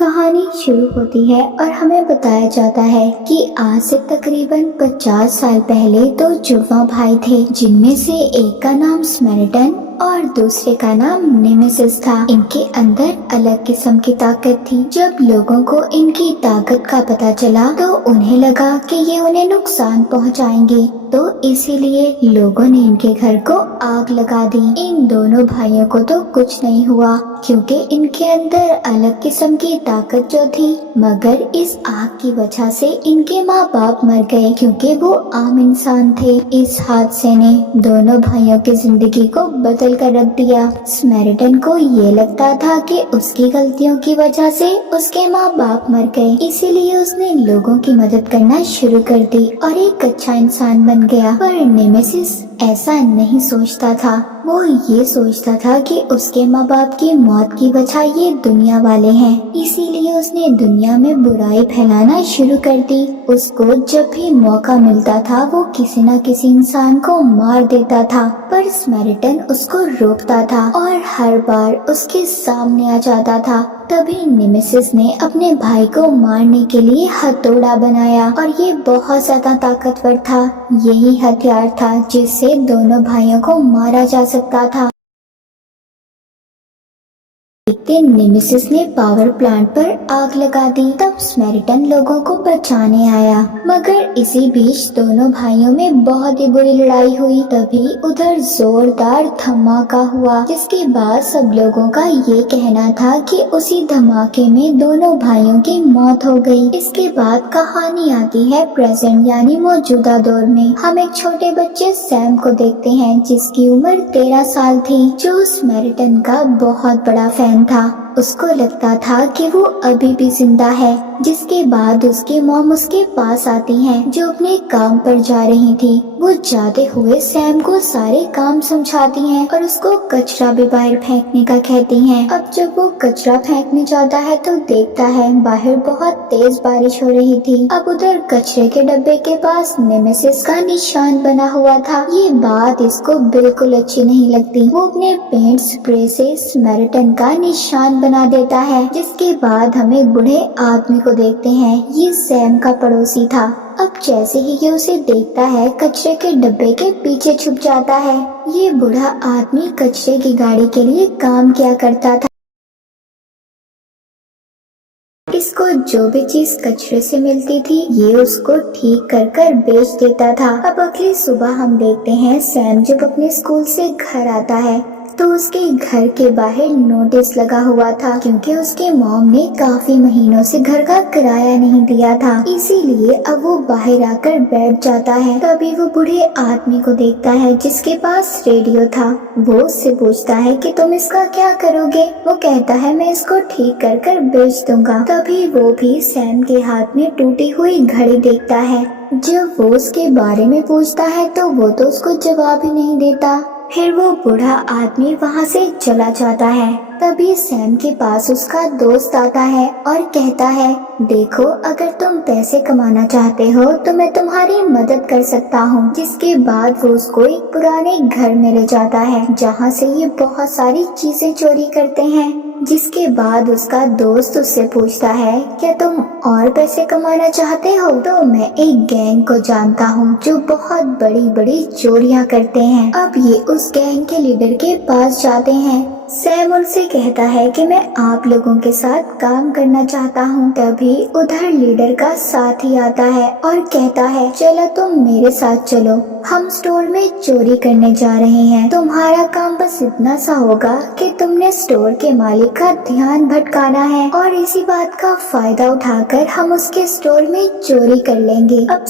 کہانی شروع ہوتی ہے اور ہمیں بتایا جاتا ہے کہ آج سے تقریباً 50 سال پہلے دو جڑواں بھائی تھے، جن میں سے ایک کا نام سمیرٹن اور دوسرے کا نام نیمیسس تھا۔ ان کے اندر الگ قسم کی طاقت تھی۔ جب لوگوں کو ان کی طاقت کا پتہ چلا تو انہیں لگا کہ یہ انہیں نقصان پہنچائیں گے، تو اسی لیے لوگوں نے ان کے گھر کو آگ لگا دی۔ ان دونوں بھائیوں کو تو کچھ نہیں ہوا کیونکہ ان کے اندر الگ قسم کی طاقت جو تھی، مگر اس آگ کی وجہ سے ان کے ماں باپ مر گئے کیونکہ وہ عام انسان تھے۔ اس حادثے نے دونوں بھائیوں کی زندگی کو بدل کر رکھ دیا۔ سمیرٹن کو یہ لگتا تھا کہ اس کی غلطیوں کی وجہ سے اس کے ماں باپ مر گئے، اسی لیے اس نے لوگوں کی مدد کرنا شروع کر دی اور ایک اچھا انسان بن گیا۔ پر نیمیسس ایسا نہیں سوچتا تھا، وہ یہ سوچتا تھا کہ اس کے ماں باپ کی موت کی وجہ یہ دنیا والے ہیں، اسی لیے اس نے دنیا میں برائی پھیلانا شروع کر دی۔ اس کو جب بھی موقع ملتا تھا وہ کسی نہ کسی انسان کو مار دیتا تھا، پر سمیرٹن اس کو روکتا تھا اور ہر بار اس کے سامنے آ جاتا تھا۔ تبھی نیمیسس نے اپنے بھائی کو مارنے کے لیے ہتھوڑا بنایا اور یہ بہت زیادہ طاقتور تھا۔ یہی ہتھیار تھا جس سے دونوں بھائیوں کو مارا جا سکتا تھا۔ ایک دن نیمیسس نے پاور پلانٹ پر آگ لگا دی، تب سمیرٹن لوگوں کو بچانے آیا، مگر اسی بیچ دونوں بھائیوں میں بہت ہی بری لڑائی ہوئی۔ تبھی ادھر زوردار دھماکہ ہوا، جس کے بعد سب لوگوں کا یہ کہنا تھا کہ اسی دھماکے میں دونوں بھائیوں کی موت ہو گئی۔ اس کے بعد کہانی آتی ہے پریزنٹ یعنی موجودہ دور میں۔ ہم ایک چھوٹے بچے سیم کو دیکھتے ہیں جس کی عمر 13 سال تھی، جو سمیرٹن کا بہت بڑا فین تھا۔ اس کو لگتا تھا کہ وہ ابھی بھی زندہ ہے، جس کے بعد اس کی موم اس کے پاس آتی ہیں جو اپنے کام پر جا رہی تھی۔ وہ جاتے ہوئے سیم کو سارے کام سمجھاتی ہیں اور اس کو کچرا بھی باہر پھینکنے کا کہتی ہیں۔ اب جب وہ کچرا پھینکنے جاتا ہے تو دیکھتا ہے باہر بہت تیز بارش ہو رہی تھی۔ اب ادھر کچرے کے ڈبے کے پاس نیمیسس کا نشان بنا ہوا تھا۔ یہ بات اس کو بالکل اچھی نہیں لگتی۔ وہ اپنے پینٹ اسپرے سے سمیرٹن کا نشان بنا دیتا ہے، جس کے بعد ہم ایک بوڑھے آدمی کو دیکھتے ہیں۔ یہ سیم کا پڑوسی تھا۔ اب جیسے ہی یہ اسے دیکھتا ہے کچرے کے ڈبے کے پیچھے چھپ جاتا ہے۔ یہ بوڑھا آدمی کچرے کی گاڑی کے لیے کام کیا کرتا تھا۔ اس کو جو بھی چیز کچرے سے ملتی تھی یہ اس کو ٹھیک کر کر بیچ دیتا تھا۔ اب اگلی صبح ہم دیکھتے ہیں سیم جب اپنے اسکول سے گھر آتا ہے تو اس کے گھر کے باہر نوٹس لگا ہوا تھا، کیونکہ اس کے موم نے کافی مہینوں سے گھر کا کرایہ نہیں دیا تھا، اسی لیے اب وہ باہر آ کر بیٹھ جاتا ہے۔ تبھی وہ بوڑھے آدمی کو دیکھتا ہے جس کے پاس ریڈیو تھا۔ وہ اس سے پوچھتا ہے کہ تم اس کا کیا کرو گے؟ وہ کہتا ہے میں اس کو ٹھیک کر کر بیچ دوں گا۔ تبھی وہ بھی سیم کے ہاتھ میں ٹوٹی ہوئی گھڑی دیکھتا ہے۔ جب وہ اس کے بارے میں پوچھتا ہے تو وہ تو اس کو جواب ہی نہیں دیتا۔ پھر وہ بوڑھا آدمی وہاں سے چلا جاتا ہے۔ تبھی سیم کے پاس اس کا دوست آتا ہے اور کہتا ہے دیکھو اگر تم پیسے کمانا چاہتے ہو تو میں تمہاری مدد کر سکتا ہوں۔ جس کے بعد وہ اس کو ایک پرانے گھر میں لے جاتا ہے جہاں سے یہ بہت ساری چیزیں چوری کرتے ہیں۔ جس کے بعد اس کا دوست اس سے پوچھتا ہے کیا تم اور پیسے کمانا چاہتے ہو؟ تو میں ایک گینگ کو جانتا ہوں جو بہت بڑی بڑی چوریاں کرتے ہیں۔ اب یہ اس گینگ کے لیڈر کے پاس جاتے ہیں۔ سیم ان سے کہتا ہے کہ میں آپ لوگوں کے ساتھ کام کرنا چاہتا ہوں۔ تبھی ادھر لیڈر کا ساتھی آتا ہے اور کہتا ہے چلو تم میرے ساتھ چلو، ہم اسٹور میں چوری کرنے جا رہے ہیں۔ تمہارا کام بس اتنا سا ہوگا کہ تم نے اسٹور کے مالک کا دھیان بھٹکانا ہے اور اسی بات کا فائدہ اٹھا کر ہم اس کے اسٹور میں چوری کر لیں گے۔ اب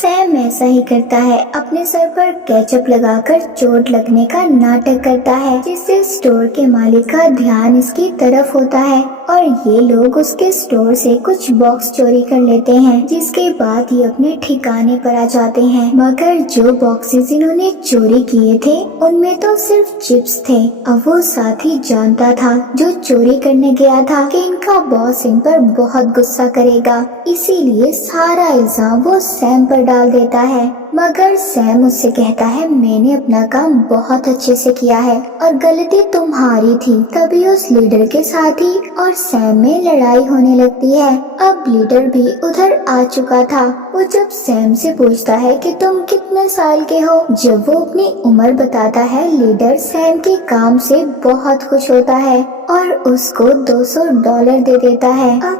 سیم ایسا ہی کرتا ہے، اپنے سر پر کیچپ لگا کر چوٹ لگنے کا ناٹک کرتا ہے جس سے اسٹور کے مالک کا دھیان اس کی طرف ہوتا ہے اور یہ لوگ اس کے اسٹور سے کچھ باکس چوری کر لیتے ہیں، جس کے بعد یہ اپنے ٹھکانے پر آ جاتے ہیں۔ مگر جو باکسز انہوں نے چوری کیے تھے ان میں تو صرف چپس تھے۔ اب وہ ساتھی جانتا تھا جو چوری کرنے گیا تھا کہ ان کا باس ان پر بہت غصہ کرے گا، اسی لیے سارا الزام وہ سیم پر ڈال دیتا ہے۔ मगर सैम उससे कहता है मैं ने अपना काम बहुत अच्छे से किया है और गलती तुम्हारी थी। तभी उस लीडर के साथ ही और सैम में लड़ाई होने लगती है। अब लीडर भी उधर आ चुका था। वो जब सैम से पूछता है कि तुम कितने साल के हो, जब वो अपनी उम्र बताता है, लीडर सैम के काम से बहुत खुश होता है और उसको $200 दे देता है। अब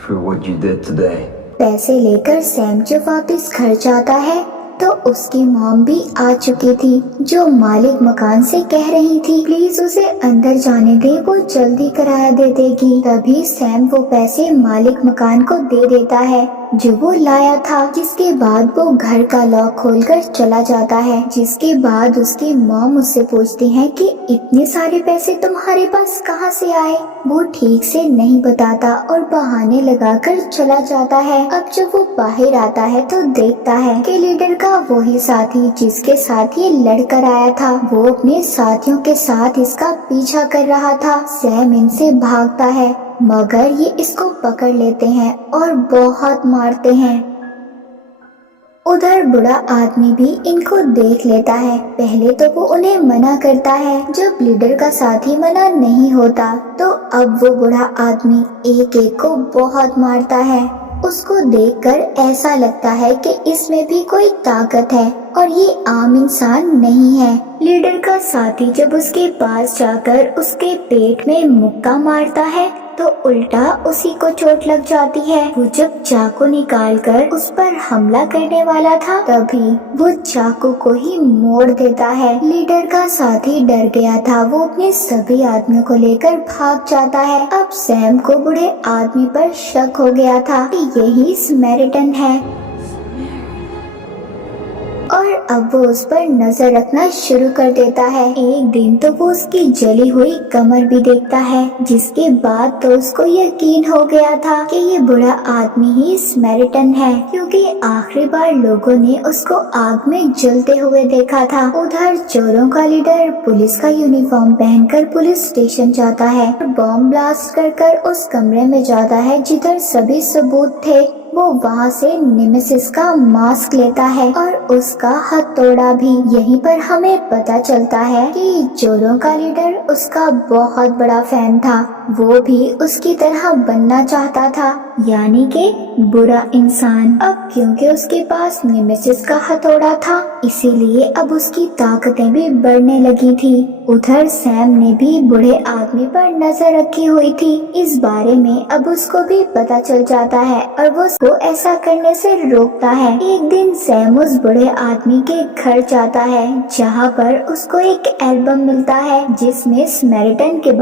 For what you did today. पैसे लेकर सैम जब वापस घर जाता है तो उसकी मॉम भी आ चुकी थी, जो मालिक मकान से कह रही थी प्लीज उसे अंदर जाने दे, वो जल्दी किराया दे देगी। तभी सैम वो पैसे मालिक मकान को दे देता है जो वो लाया था, जिसके बाद वो घर का लॉक खोलकर चला जाता है। जिसके बाद उसकी मॉम उससे पूछती है कि इतने सारे पैसे तुम्हारे पास कहाँ से आए। वो ठीक से नहीं बताता और बहाने लगाकर चला जाता है। अब जब वो बाहर आता है तो देखता है कि लीडर का वही साथी जिसके साथ ये लड़कर आया था, वो अपने साथियों के साथ इसका पीछा कर रहा था। सैम इनसे भागता है मगर ये इसको पकड़ लेते हैं और बहुत मारते हैं। उधर बूढ़ा आदमी भी इनको देख लेता है। पहले तो वो उन्हें मना करता है, जब लीडर का साथी मना नहीं होता तो अब वो बूढ़ा आदमी एक एक को बहुत मारता है। उसको देखकर ऐसा लगता है कि इसमें भी कोई ताकत है और ये आम इंसान नहीं है। लीडर का साथी जब उसके पास जाकर उसके पेट में मुक्का मारता है तो उल्टा उसी को चोट लग जाती है। वो जब चाकू निकालकर उस पर हमला करने वाला था तभी वो चाकू को ही मोड़ देता है। लीडर का साथी डर गया था, वो अपने सभी आदमियों को लेकर भाग जाता है। अब सैम को बूढ़े आदमी पर शक हो गया था कि यही स्मैरिटन है और अब वो उस पर नजर रखना शुरू कर देता है। एक दिन तो वो उसकी जली हुई कमर भी देखता है, जिसके बाद तो उसको यकीन हो गया था कि ये बूढ़ा आदमी ही स्मैरिटन है, क्योंकि आखिरी बार लोगों ने उसको आग में जलते हुए देखा था। उधर चोरों का लीडर पुलिस का यूनिफॉर्म पहनकर पुलिस स्टेशन जाता है और बॉम्ब ब्लास्ट कर उस कमरे में जाता है जिधर सभी सबूत थे। वो वहाँ से नेमेसिस का मास्क लेता है और उसका हथौड़ा भी। यहीं पर हमें पता चलता है कि चोरों का लीडर उसका बहुत बड़ा फैन था, वो भी उसकी तरह बनना चाहता था, यानी कि बुरा इंसान। अब क्योंकि उसके पास नेमेसिस का हथौड़ा था इसीलिए अब उसकी ताकतें भी बढ़ने लगी थी। उधर सैम ने भी बूढ़े आदमी पर नजर रखी हुई थी। इस बारे में अब उसको भी पता चल जाता है और वो उसको ऐसा करने से रोकता है। एक दिन सैम उस बूढ़े आदमी के घर जाता है जहाँ पर उसको एक एल्बम मिलता है जिसमें स्मैरिटन के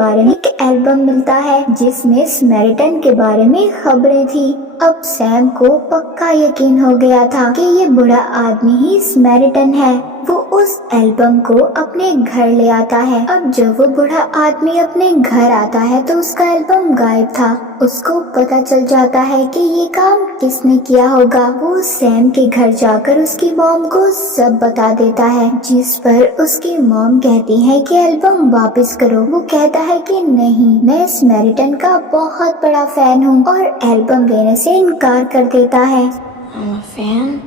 बारे में खबरें थी। अब सैम को पक्का यकीन हो गया था कि ये बूढ़ा आदमी ही स्मैरिटन है। वो उस एल्बम को अपने घर ले आता है। अब जब वो बूढ़ा आदमी अपने घर आता है तो उसका एल्बम गायब था। उसको पता चल जाता है कि ये काम किसने किया होगा। वो सैम के घर जाकर उसकी मॉम को सब बता देता है, जिस पर उसकी मॉम कहती है कि एल्बम वापस करो। वो कहता है कि नहीं, मैं स्मैरिटन का बहुत बड़ा फैन हूँ और एल्बम लेने से इनकार कर देता है। I'm a fan?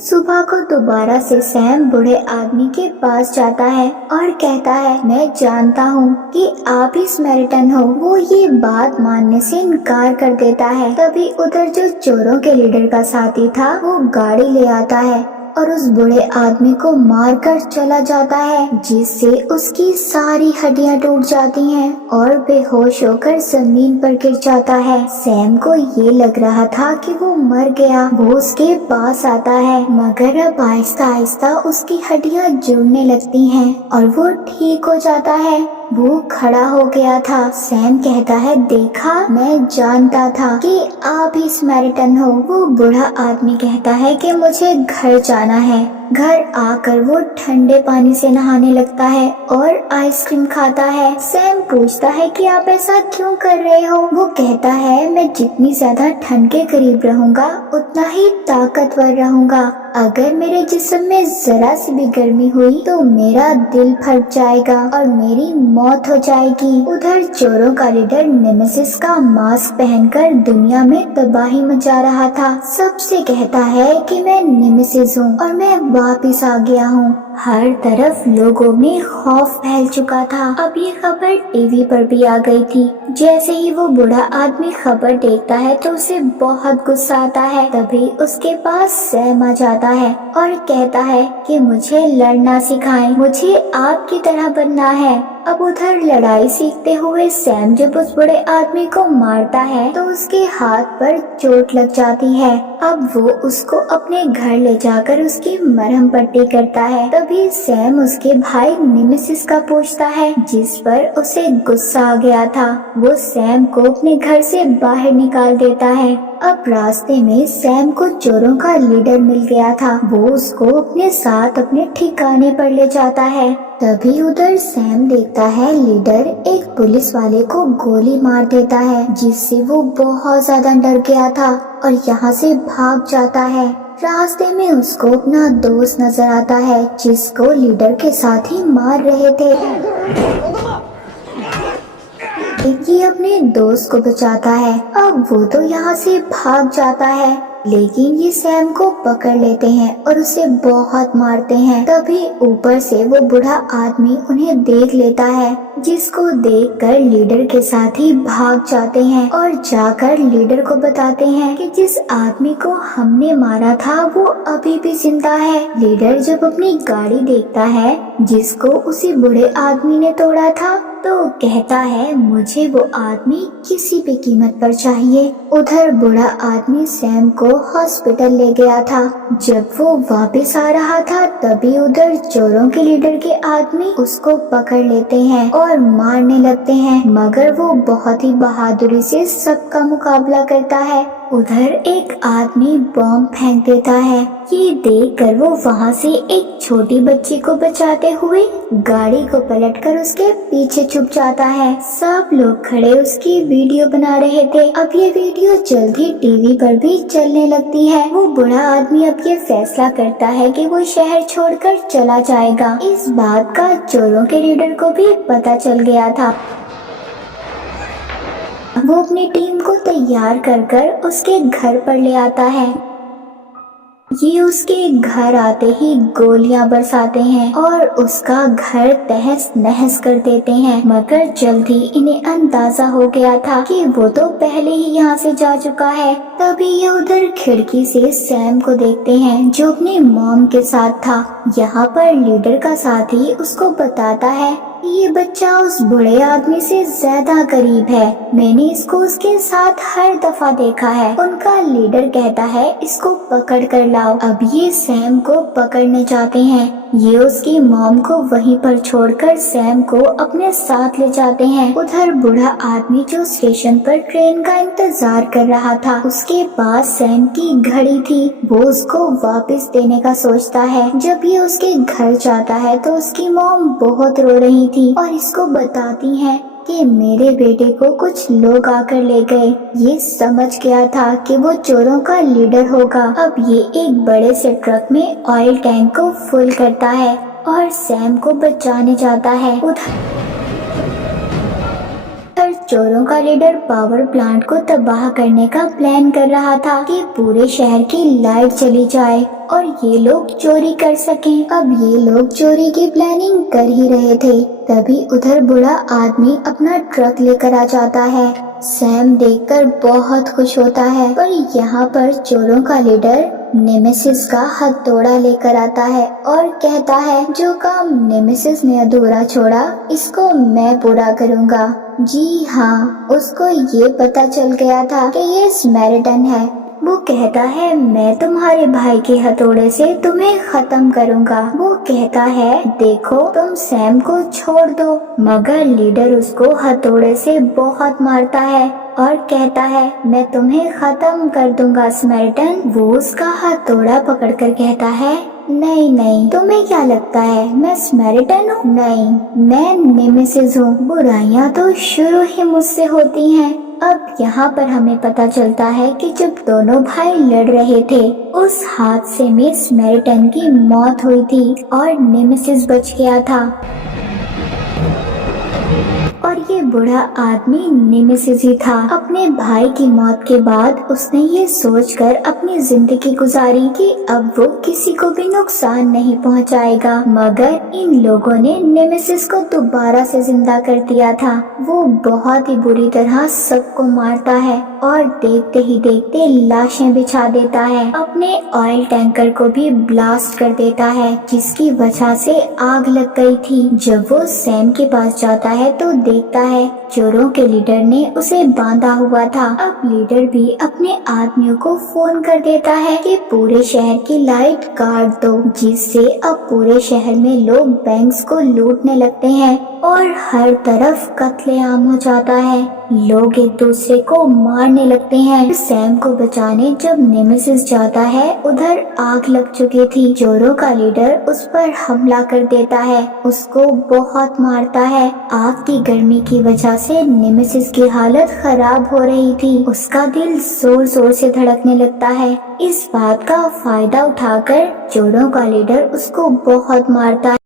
सुबह को दोबारा से सैम बूढ़े आदमी के पास जाता है और कहता है मैं जानता हूँ कि आप ही स्मैरिटन हो। वो ये बात मानने से इनकार कर देता है। तभी उधर जो चोरों के लीडर का साथी था वो गाड़ी ले आता है और उस बूढ़े आदमी को मारकर चला जाता है, जिससे उसकी सारी हड्डियां टूट जाती हैं और बेहोश होकर जमीन पर गिर जाता है। सैम को ये लग रहा था कि वो मर गया। वो उसके पास आता है मगर अब आहिस्ता आहिस्ता उसकी हड्डियां जुड़ने लगती हैं और वो ठीक हो जाता है। वो खड़ा हो गया था। सैम कहता है देखा, मैं जानता था कि आप ही स्मैरिटन हो। वो बूढ़ा आदमी कहता है कि मुझे घर जाना है। घर आकर वो ठंडे पानी से नहाने लगता है और आइसक्रीम खाता है। सैम पूछता है कि आप ऐसा क्यों कर रहे हो? वो कहता है मैं जितनी ज्यादा ठंड के करीब रहूंगा उतना ही ताकतवर रहूंगा। अगर मेरे जिस्म में जरा सी भी गर्मी हुई तो मेरा दिल फट जाएगा और मेरी मौत हो जाएगी। उधर चोरों का लीडर नेमेसिस का मास्क पहनकर दुनिया में तबाही मचा रहा था। सबसे कहता है कि मैं नेमेसिस हूँ और मैं वापिस आ गया हूँ। हर तरफ लोगों में खौफ फैल चुका था। अब ये खबर टीवी पर भी आ गई थी। जैसे ही वो बूढ़ा आदमी खबर देखता है तो उसे बहुत गुस्सा आता है। तभी उसके पास सैम आ जाता है और कहता है कि मुझे लड़ना सिखाएं, मुझे आपकी तरह बनना है। अब उधर लड़ाई सीखते हुए सैम जब उस बड़े आदमी को मारता है तो उसके हाथ पर चोट लग जाती है। अब वो उसको अपने घर ले जाकर उसकी मरहम पट्टी करता है। तभी सैम उसके भाई नेमेसिस का पूछता है, जिस पर उसे गुस्सा आ गया था। वो सैम को अपने घर से बाहर निकाल देता है। अब रास्ते में सैम को चोरों का लीडर मिल गया था। वो उसको अपने साथ अपने ठिकाने पर ले जाता है। तभी उधर सैम देखता है लीडर एक पुलिस वाले को गोली मार देता है, जिससे वो बहुत ज्यादा डर गया था और यहाँ से भाग जाता है। रास्ते में उसको अपना दोस्त नजर आता है जिसको लीडर के साथ ही मार रहे थे। ये अपने दोस्त को बचाता है। अब वो तो यहाँ से भाग जाता है, लेकिन ये सैम को पकड़ लेते हैं और उसे बहुत मारते हैं। तभी ऊपर से वो बूढ़ा आदमी उन्हें देख लेता है, जिसको देखकर लीडर के साथ ही भाग जाते हैं और जाकर लीडर को बताते हैं कि जिस आदमी को हमने मारा था वो अभी भी जिंदा है। लीडर जब अपनी गाड़ी देखता है जिसको उसी बूढ़े आदमी ने तोड़ा था तो कहता है मुझे वो आदमी किसी भी कीमत पर चाहिए। उधर बूढ़ा आदमी सैम को हॉस्पिटल ले गया था। जब वो वापस आ रहा था तभी उधर चोरों के लीडर के आदमी उसको पकड़ लेते हैं और मारने लगते हैं, मगर वो बहुत ही बहादुरी से सबका मुकाबला करता है। उधर एक आदमी बॉम्ब फेंक देता है। ये देखकर वो वहाँ से एक छोटी बच्ची को बचाते हुए गाड़ी को पलटकर उसके पीछे छुप जाता है। सब लोग खड़े उसकी वीडियो बना रहे थे। अब ये वीडियो जल्द ही टीवी पर भी चलने लगती है। वो बूढ़ा आदमी अब ये फैसला करता है कि वो शहर छोड़कर चला जाएगा। इस बात का चोरों के लीडर को भी पता चल गया था। वो अपनी टीम को तैयार कर उसके घर पर ले आता है। ये उसके घर आते ही गोलियां बरसाते हैं और उसका घर तहस नहस कर देते हैं, मगर जल्द ही इन्हें अंदाजा हो गया था कि वो तो पहले ही यहाँ से जा चुका है। तभी ये उधर खिड़की से सैम को देखते हैं जो अपनी मॉम के साथ था। यहाँ पर लीडर का साथी उसको बताता है ये बच्चा उस बूढ़े आदमी से ज्यादा करीब है, मैंने इसको उसके साथ हर दफा देखा है। उनका लीडर कहता है इसको पकड़ कर लाओ। अब ये सैम को पकड़ने जाते हैं। ये उसकी मॉम को वहीं पर छोड़कर सैम को अपने साथ ले जाते हैं। उधर बूढ़ा आदमी जो स्टेशन पर ट्रेन का इंतजार कर रहा था, उसके पास सैम की घड़ी थी। वो उसको वापस देने का सोचता है। जब ये उसके घर जाता है तो उसकी मॉम बहुत रो रही थी और इसको बताती है कि मेरे बेटे को कुछ लोग आकर ले गए। ये समझ गया था कि वो चोरों का लीडर होगा। अब ये एक बड़े से ट्रक में ऑयल टैंक को फुल करता है और सैम को बचाने जाता है। उधर चोरों का लीडर पावर प्लांट को तबाह करने का प्लान कर रहा था कि पूरे शहर की लाइट चली जाए और ये लोग चोरी कर सकें। अब ये लोग चोरी की प्लानिंग कर ही रहे थे। तभी उधर बूढ़ा आदमी अपना ट्रक लेकर आ जाता है। सैम देखकर बहुत खुश होता है और यहाँ पर चोरों का लीडर नेमेसिस का हथौड़ा लेकर आता है और कहता है जो काम नेमेसिस ने अधूरा छोड़ा इसको मैं पूरा करूँगा। जी हाँ, उसको ये पता चल गया था कि ये स्मैरिटन है। वो कहता है मैं तुम्हारे भाई के हथौड़े से तुम्हें खत्म करूँगा। वो कहता है देखो तुम सैम को छोड़ दो, मगर लीडर उसको हथौड़े से बहुत मारता है और कहता है मैं तुम्हें खत्म कर दूंगा स्मैरिटन। वो उसका हथौड़ा पकड़कर कहता है नहीं नहीं, तुम्हें क्या लगता है मैं स्मेरिटन हूँ? नहीं, मैं नेमेसिस हूँ। बुराइयाँ तो शुरू ही मुझसे होती हैं। अब यहाँ पर हमें पता चलता है कि जब दोनों भाई लड़ रहे थे उस हादसे में स्मेरिटन की मौत हुई थी और नेमेसिस बच गया था। और ये बूढ़ा आदमी नेमेसिस ही था। अपने भाई की मौत के बाद उसने ये सोचकर अपनी जिंदगी गुजारी कि अब वो किसी को भी नुकसान नहीं पहुंचाएगा, मगर इन लोगों ने नेमेसिस को दोबारा से जिंदा कर दिया था। वो बहुत ही बुरी तरह सबको मारता है और देखते ही देखते लाशें बिछा देता है। अपने ऑयल टैंकर को भी ब्लास्ट कर देता है, जिसकी वजह से आग लग गई थी। जब वो सैम के पास जाता है तो देखता है चोरों के लीडर ने उसे बांधा हुआ था। अब लीडर भी अपने आदमियों को फोन कर देता है कि पूरे शहर की लाइट काट दो, जिससे अब पूरे शहर में लोग बैंक्स को लूटने लगते हैं और हर तरफ कत्लेआम हो जाता है। लोग एक दूसरे को मारने लगते हैं। सैम को बचाने जब नेमेसिस जाता है उधर आग लग चुकी थी। चोरों का लीडर उस पर हमला कर देता है, उसको बहुत मारता है। आग की गर्मी की वजह से नेमेसिस की हालत खराब हो रही थी। उसका दिल जोर जोर से धड़कने लगता है। इस बात का फायदा उठाकर चोरों का लीडर उसको बहुत मारता है।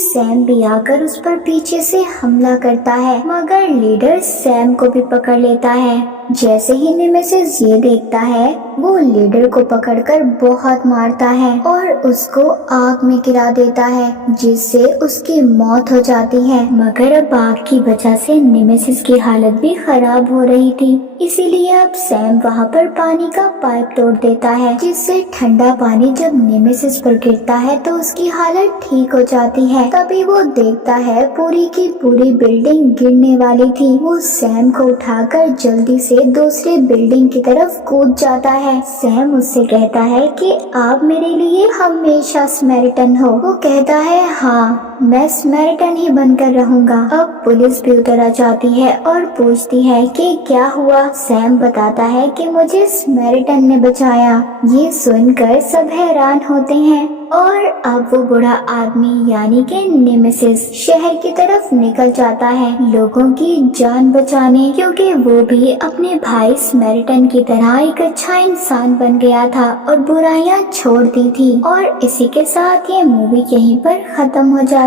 सैम भी आकर उस पर पीछे से हमला करता है, मगर लीडर सैम को भी पकड़ लेता है। जैसे ही नेमेसिस ये देखता है वो लीडर को पकड़कर बहुत मारता है और उसको आग में गिरा देता है, जिससे उसकी मौत हो जाती है। मगर अब आग की वजह से नेमेसिस की हालत भी खराब हो रही थी, इसीलिए अब सैम वहाँ पर पानी का पाइप तोड़ देता है, जिससे ठंडा पानी जब नेमेसिस पर गिरता है तो उसकी हालत ठीक हो जाती है। तभी वो देखता है पूरी की पूरी बिल्डिंग गिरने वाली थी। वो सैम को उठाकर जल्दी से दूसरी बिल्डिंग की तरफ कूद जाता है। सैम उससे कहता है कि आप मेरे लिए हमेशा स्मेरिटन हो। वो कहता है हाँ, मैं स्मेरिटन ही बनकर रहूंगा। अब पुलिस भी उतर आ जाती है और पूछती है कि क्या हुआ। सैम बताता है कि मुझे स्मेरिटन ने बचाया। ये सुनकर सब हैरान होते हैं और अब वो बूढ़ा आदमी यानी कि नेमेसिस शहर की तरफ निकल जाता है लोगों की जान बचाने, क्योंकि वो भी अपने भाई स्मेरिटन की तरह एक अच्छा इंसान बन गया था और बुराइयां छोड़ दी थी। और इसी के साथ ये मूवी यहीं पर खत्म हो जाती